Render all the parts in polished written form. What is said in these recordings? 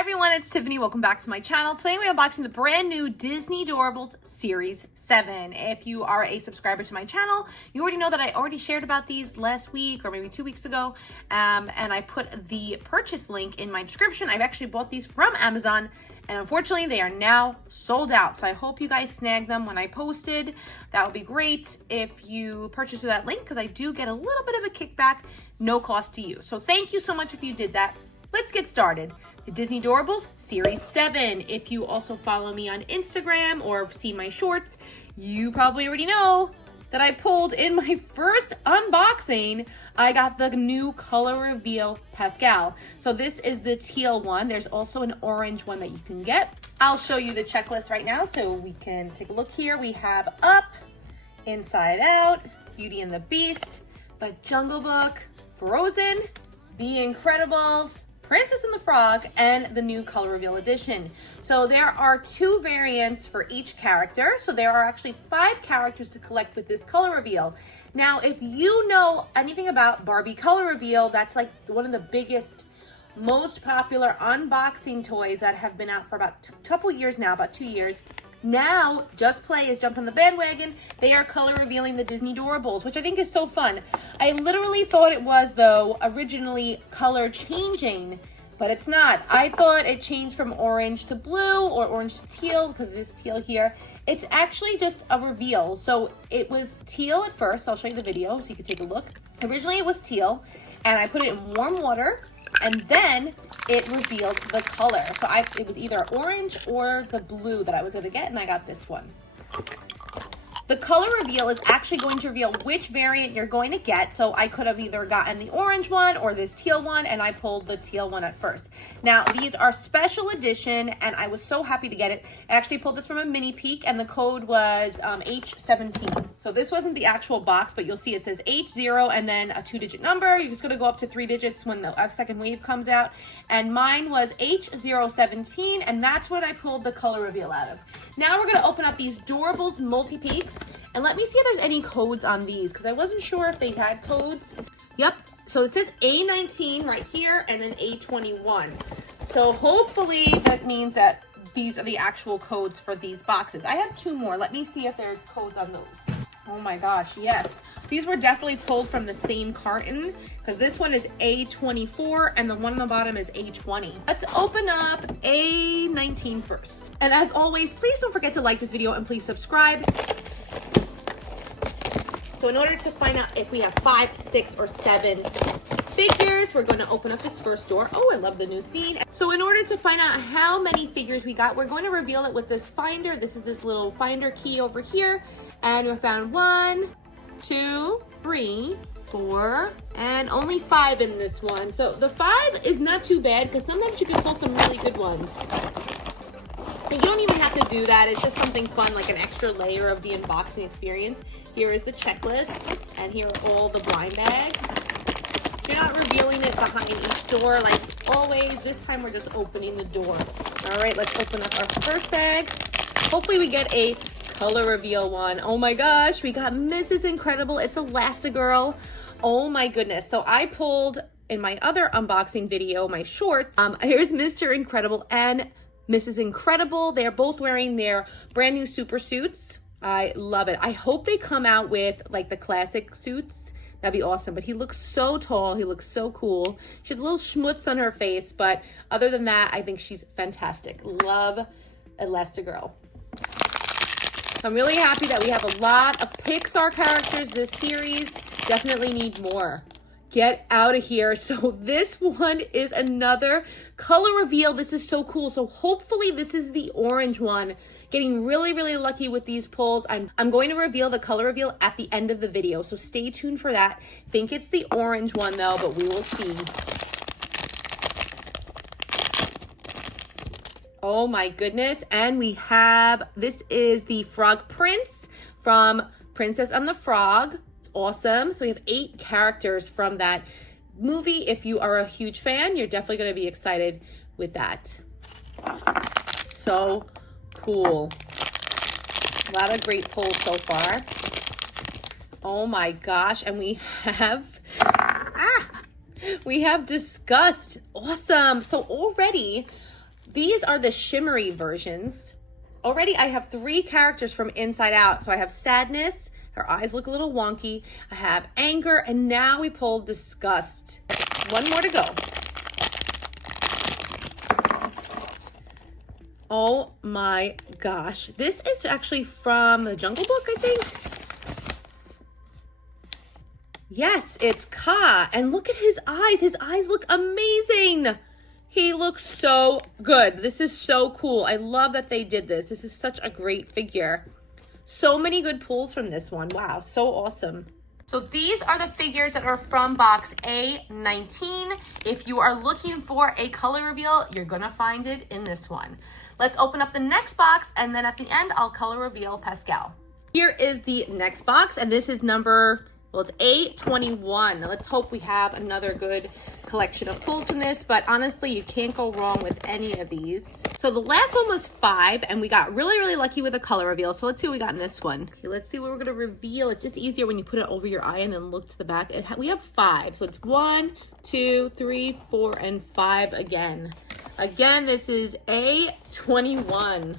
everyone, it's Tiffany. Welcome back to my channel. Today we're unboxing the brand new Disney Doorables Series 7. If you are a subscriber to my channel, you already know that I already shared about these last week or maybe 2 weeks ago. And I put the purchase link in my description. I've actually bought these from Amazon and unfortunately they are now sold out. So I hope you guys snag them when I posted. That would be great if you purchase through that link because I do get a little bit of a kickback, no cost to you. So thank you so much if you did that. Let's get started. The Disney Doorables Series 7. If you also follow me on Instagram or see my shorts, you probably already know that I pulled in my first unboxing. I got the new Color Reveal Pascal. So this is the teal one. There's also an orange one that you can get. I'll show you the checklist right now so we can take a look here. We have Up, Inside Out, Beauty and the Beast, The Jungle Book, Frozen, The Incredibles, Princess and the Frog, and the new Color Reveal edition. So there are 2 variants for each character. So there are actually 5 characters to collect with this Color Reveal. Now, if you know anything about Barbie Color Reveal, that's like one of the biggest, most popular unboxing toys that have been out for about a couple years now, about 2 years. Now, Just Play has jumped on the bandwagon. They are color revealing the Disney Doorables, which I think is so fun. I literally thought it was, though, originally color changing, but it's not. I thought it changed from orange to blue or orange to teal because it is teal here. It's actually just a reveal. So it was teal at first. I'll show you the video so you can take a look. Originally, it was teal, and I put it in warm water, and then it revealed the color. So it was either orange or the blue that I was gonna get, and I got this one. The color reveal is actually going to reveal which variant you're going to get. So I could have either gotten the orange one or this teal one, and I pulled the teal one at first. Now, these are special edition, and I was so happy to get it. I actually pulled this from a mini peek, and the code was H17. So this wasn't the actual box, but you'll see it says H0 and then a 2-digit number. You're just gonna go up to 3 digits when the second wave comes out. And mine was H017, and that's what I pulled the color reveal out of. Now we're gonna open up these Doorables multi-peaks. And let me see if there's any codes on these because I wasn't sure if they had codes. Yep, so it says A19 right here and then A21. So hopefully that means that these are the actual codes for these boxes. I have 2 more. Let me see if there's codes on those. Oh my gosh, yes. These were definitely pulled from the same carton because this one is A24 and the one on the bottom is A20. Let's open up A19 first. And as always, please don't forget to like this video and please subscribe. So in order to find out if we have 5, 6, or 7 figures, we're going to open up this first door. Oh, I love the new scene. So in order to find out how many figures we got, we're going to reveal it with this finder. This is this little finder key over here. And we found 1, 2, 3, 4, and only 5 in this one. So the 5 is not too bad because sometimes you can pull some really good ones. But you don't even have to do that. It's just something fun, like an extra layer of the unboxing experience. Here is the checklist, and here are all the blind bags. You're not revealing it behind each door like always. This time we're just opening the door. All right, let's open up our first bag. Hopefully we get a color reveal one. Oh my gosh, we got Mrs. Incredible. It's Elastigirl. Oh my goodness. So I pulled in my other unboxing video, my shorts. Here's Mr. Incredible and Mrs. Incredible. They're both wearing their brand new super suits. I love it. I hope they come out with like the classic suits. That'd be awesome. But he looks so tall. He looks so cool. She has a little schmutz on her face, but other than that, I think she's fantastic. Love Elastigirl. I'm really happy that we have a lot of Pixar characters this series. Definitely need more. Get out of here. So this one is another color reveal. This is so cool. So hopefully this is the orange one. Getting really, really lucky with these pulls. I'm going to reveal the color reveal at the end of the video. So stay tuned for that. Think it's the orange one though, but we will see. Oh my goodness. And we have, this is the Frog Prince from Princess and the Frog. Awesome. So we have 8 characters from that movie. If you are a huge fan, you're definitely going to be excited with that. So cool. A lot of great pulls so far. Oh my gosh. And we have Disgust. Awesome. So already These are the shimmery versions. Already I have 3 characters from Inside Out. So I have sadness, her eyes look a little wonky. I have anger, and now we pulled disgust. One more to go. Oh my gosh. This is actually from the Jungle Book, I think. Yes, it's Ka. And look at his eyes. His eyes look amazing. He looks so good. This is so cool. I love that they did this. This is such a great figure. So many good pulls from this one. Wow, so awesome. So these are the figures that are from box A19. If you are looking for a color reveal, you're gonna find it in this one. Let's open up the next box, and then at the end, I'll color reveal Pascal. Here is the next box, and this is number, well, it's A21. Now let's hope we have another good collection of pulls from this, but honestly, you can't go wrong with any of these. So the last one was 5, and we got really, really lucky with a color reveal. So let's see what we got in this one. Okay, let's see what we're gonna reveal. It's just easier when you put it over your eye and then look to the back. We have 5, so it's 1, 2, 3, 4, and 5 again. Again, this is A21.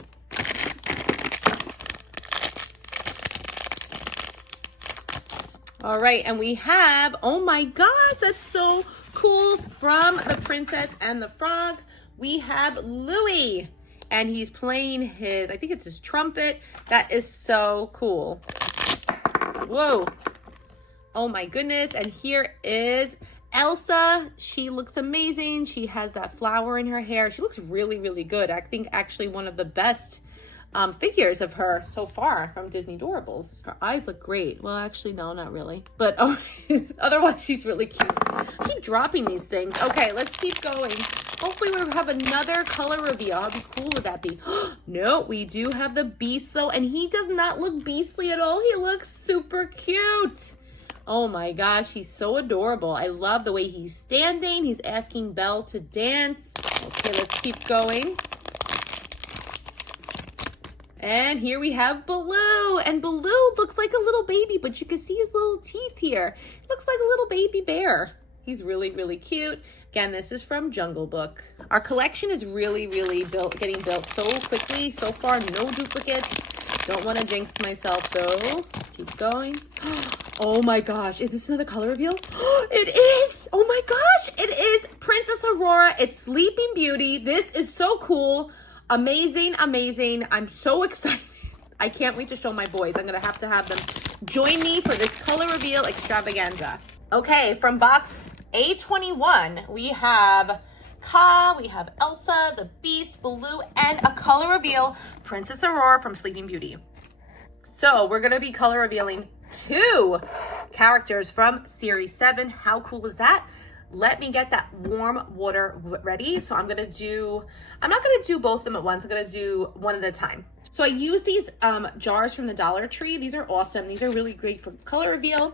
All right, and we have, oh my gosh, that's so cool, from The Princess and the Frog. We have Louis, and he's playing his, I think it's his trumpet. That is so cool. Whoa. Oh my goodness, and here is Elsa. She looks amazing. She has that flower in her hair. She looks really, really good. I think actually one of the best figures of her so far from Disney Doorables. Her eyes look great. Well, actually, no, not really. But otherwise, she's really cute. I keep dropping these things. Okay, let's keep going. Hopefully, we'll have another color reveal. How cool would that be? No, we do have the Beast, though, and he does not look beastly at all. He looks super cute. Oh my gosh, he's so adorable. I love the way he's standing. He's asking Belle to dance. Okay, let's keep going. And here we have Baloo. And Baloo looks like a little baby, but you can see his little teeth here. He looks like a little baby bear. He's really, really cute. Again, this is from Jungle Book. Our collection is really, really getting built so quickly. So far, no duplicates. Don't want to jinx myself, though. Keep going. Oh my gosh, is this another color reveal? It is! Oh my gosh, it is Princess Aurora. It's Sleeping Beauty. This is so cool. Amazing, amazing. I'm so excited. I can't wait to show my boys. I'm gonna have them join me for this color reveal extravaganza. Okay, from box A21, we have Ka, we have Elsa, the Beast, Baloo, and a color reveal, Princess Aurora from Sleeping Beauty. So we're gonna be color revealing 2 characters from Series 7. How cool is that? Let me get that warm water ready. So I'm not gonna do both of them at once. I'm gonna do one at a time. So I use these jars from the Dollar Tree. These are awesome. These are really great for color reveal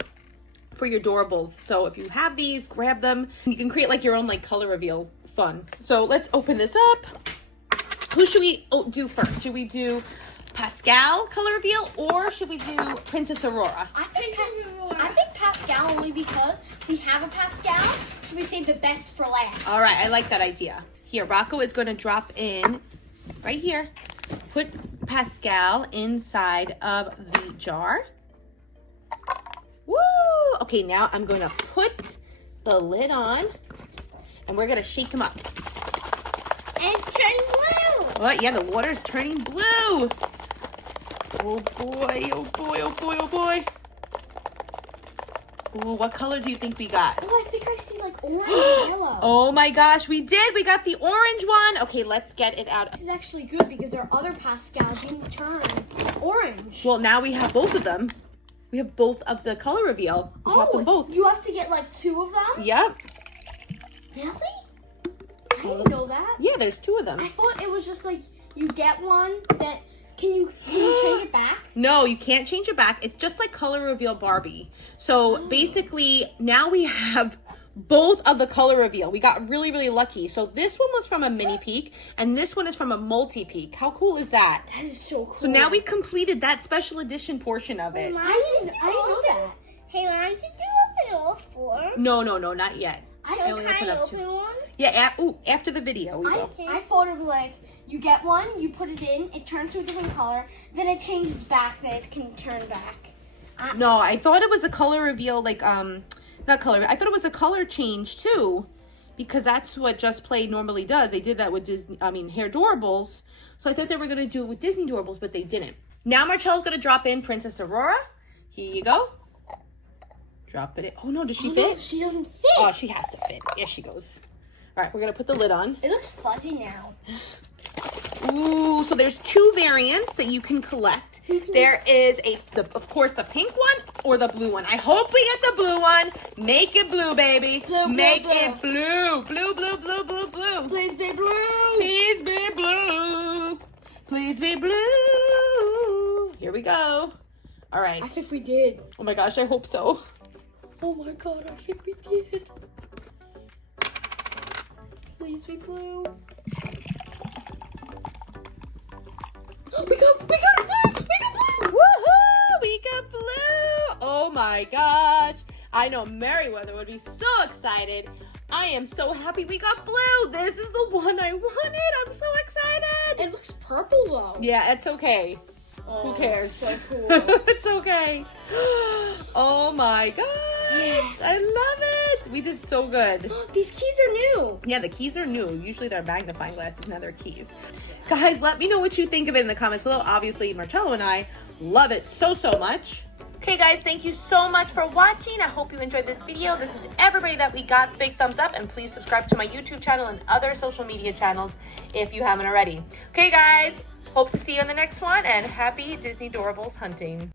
for your Doorables. So if you have these, grab them. You can create like your own like color reveal fun. So let's open this up. Who should we do first? Should we do Pascal color reveal, or should we do Princess Aurora? I think Pascal, only because we have a Pascal, so we save the best for last. All right, I like that idea. Here, Rocco is going to drop in right here. Put Pascal inside of the jar. Woo! Okay, now I'm going to put the lid on, and we're going to shake him up. And it's turning blue. What? Yeah, the water's turning blue. Oh boy, oh boy, oh boy, oh boy. Ooh, what color do you think we got? Oh, I think I see like orange and yellow. Oh my gosh, we did. We got the orange one. Okay, let's get it out. This is actually good because our other Pascal didn't turn orange. Well, now we have both of them. We have both of the color reveal. We have them both. You have to get like 2 of them? Yep. Really? I didn't know that. Yeah, there's 2 of them. I thought it was just like you get one that... Can you change it back? No, you can't change it back. It's just like color reveal Barbie. So basically, now we have both of the color reveal. We got really, really lucky. So this one was from a mini peek, and this one is from a multi peek. How cool is that? That is so cool. So now we completed that special edition portion of it. I didn't know that. Hey, why don't you do open all 4? No, not yet. I only open up 2. One? Yeah, after the video. I thought it was like, you get one, you put it in, it turns to a different color, then it changes back, then it can turn back. No, I thought it was a color reveal, like, not color, I thought it was a color change too, because that's what Just Play normally does. They did that with Hair Doorables, so I thought they were going to do it with Disney Doorables, but they didn't. Now Marcello's going to drop in Princess Aurora. Here you go. Drop it in. Oh no, does she fit? No, she doesn't fit. Oh, she has to fit. Here she goes. All right, we're going to put the lid on. It looks fuzzy now. Ooh, so there's 2 variants that you can collect. There is of course, the pink one or the blue one. I hope we get the blue one. Make it blue, baby. Blue, Make blue, it blue. Blue, blue, blue, blue, blue. Please be blue. Please be blue. Please be blue. Here we go. All right. I think we did. Oh my gosh, I hope so. Oh my God, I think we did. Please be blue. We got blue! Woohoo! We got blue! Oh my gosh. I know Meriwether would be so excited. I am so happy we got blue. This is the one I wanted. I'm so excited. It looks purple though. Yeah, it's okay. Oh, who cares? So cool. It's okay. Oh my gosh. Yes. I love it. We did so good. These keys are new. Yeah, the keys are new. Usually they're magnifying glasses, now they're keys. Guys, let me know what you think of it in the comments below. Obviously, Marcello and I love it so much. Okay, guys, thank you so much for watching. I hope you enjoyed this video. This is everybody that we got. Big thumbs up, and please subscribe to my YouTube channel and other social media channels if you haven't already. Okay, guys, hope to see you in the next one, and happy Disney Doorables hunting.